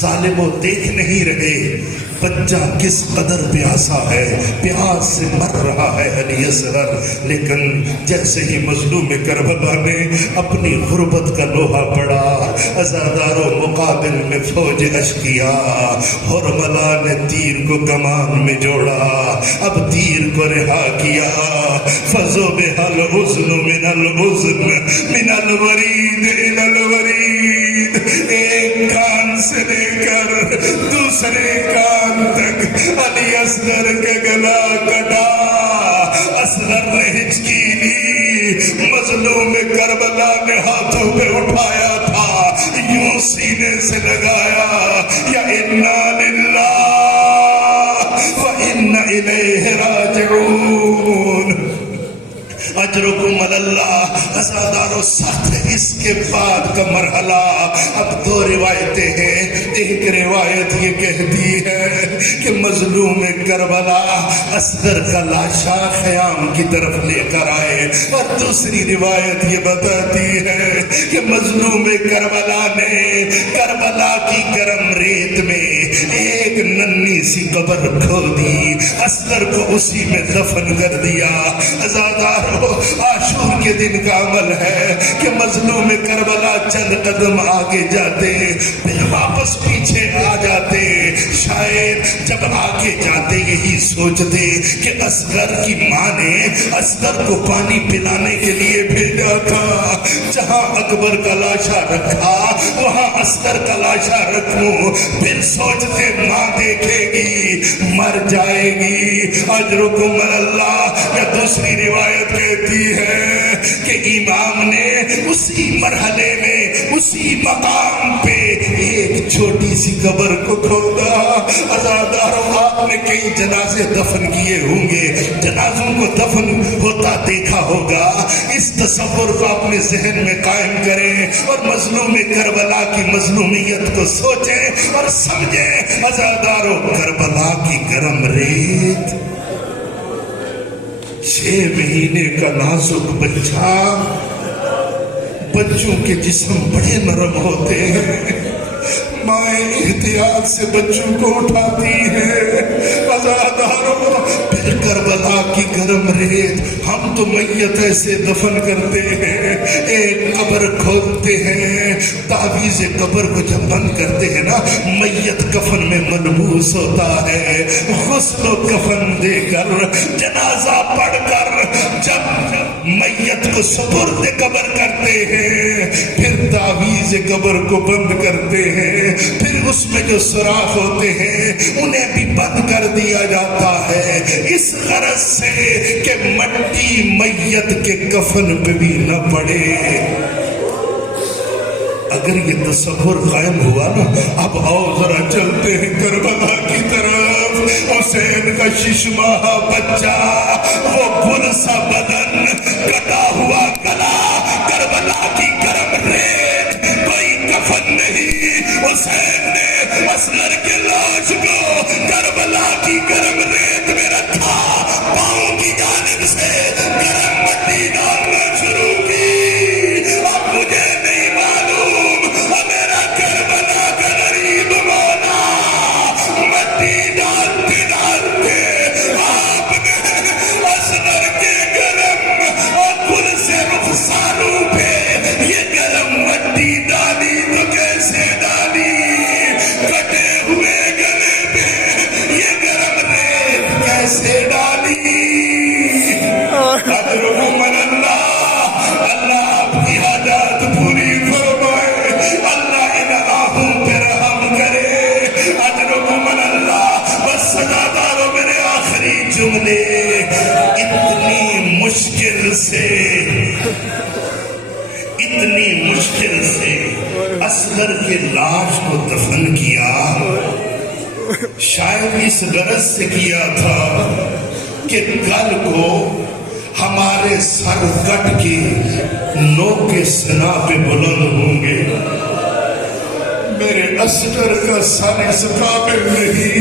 ظالموں دیکھ نہیں رہے بچہ کس قدر پیاسا ہے، پیاس سے مر رہا ہے علی اصغر، لیکن جیسے ہی مظلوم کربلا نے اپنی غربت کا لوہا پڑا، عزاداروں مقابل میں فوج اشقیا، حرملا نے تیر کو کمان میں جوڑا، اب تیر کو رہا کیا، فذبح الحزن من الحزن من الورید الى الورید، ایک کان سے لے کر دوسرے کان تک علی اصغر کے گلا کٹا۔ اصغر نے ہچکی لی، مظلوم کربلا نے ہاتھوں پہ اٹھایا تھا، یوں سینے سے لگایا، یا انا للہ و انا الیہ راجعون، اجرکم اللہ۔ عزاداروں ساتھ اس کے بعد کا مرحلہ، اب دو روایتیں ہیں، ایک روایت یہ کہتی ہے کہ مظلوم کربلا اصغر کا لاشا خیام کی طرف لے کر آئے، اور دوسری روایت یہ بتاتی ہے کہ مظلوم کربلا نے کربلا کی گرم ریت میں ایک ننھی سی قبر کھودی، اصغر کو اسی میں دفن کر دیا۔ عزاداروں عاشور کے دن کا عمل ہے کہ مظلوم کربلا چند قدم آگے جاتے پھر واپس پیچھے آ جاتے، شاید جب آگے جاتے یہی سوچتے کہ اصغر کی ماں نے اصغر کو پانی پلانے کے لیے بھیجا تھا، جہاں اکبر کا لاشا رکھا وہاں اصغر کا لاشا رکھوں، پھر سوچتے ماں دیکھے گی مر جائے گی، اجرکم اللہ۔ یا دوسری روایت کہتی ہے کہ امام نے اسی مرحلے میں اسی مقام پہ ایک چھوٹی سی قبر کو کھودا۔ عزاداروں آپ نے کئی جنازے دفن کیے ہوں گے، جنازوں کو دفن ہوتا دیکھا ہوگا، اس تصور کو اپنے ذہن میں قائم کریں اور مظلوم کربلا کی مظلومیت کو سوچیں اور سمجھیں۔ عزاداروں کربلا کی گرم ریت، 6 مہینے کا نازک بچہ، بچوں کے جسم بڑے نرم ہوتے ہیں، مائیں احتیاط سے بچوں کو اٹھاتی ہیں۔ عزاداروں پھر کربلا کی گرم ریت، ہم تو میت ایسے دفن کرتے ہیں، ایک قبر کھودتے ہیں، تعویذ قبر کو جب بند کرتے ہیں نا، میت کفن میں ملبوس ہوتا ہے، غسل و کفن دے کر جنازہ پڑھ کر جب میت کو سپرد قبر کرتے ہیں، پھر تعویذ قبر کو بند کرتے ہیں، پھر اس میں جو سوراخ ہوتے ہیں انہیں بھی بند کر دیا جاتا ہے، اس غرض سے کہ مٹی میت کے کفن پہ بھی نہ پڑے۔ اگر یہ تصور قائم ہوا نا، اب آؤ ذرا چلتے ہیں کربلا کی طرف۔ حسین کا 6 ماہ بچہ، وہ گل سا بدن، کٹا ہوا گلا، کربلا کی گرم ریت، کوئی کفن نہیں۔ حسین نے اصغر کے لاش کو کربلا کی گرم ریت میں رکھا، پاؤں کی جانب سے گرم مٹی ڈالنا شروع کی۔ اب مجھے نہیں معلوم میرا کربلا کا غریب مولا، مٹی ڈالتے ڈالتے آپ نے اصغر کے گرم اور گل سے رخساروں پہ یہ گرم مٹی ڈالی تو کیسے ڈالی، کٹے ہوئے گلے پہ یہ گرم ریت کیسے ڈالی۔ اجرکم اللہ، اللہ آپ کی حاجات پوری فرمائے، اللہ ان آہوں پہ رحم کرے۔ اجرکم اللہ۔ بس عزاداروں میرے آخری جملے، اتنی مشکل سے اصغر کے لاش کو دفن کیا، شاید اس غرض سے کیا تھا کہ کل کو ہمارے سر کٹ کے نوک کے سنا پہ بلند ہوں گے، میرے اصغر کا سر اس قابل نہیں۔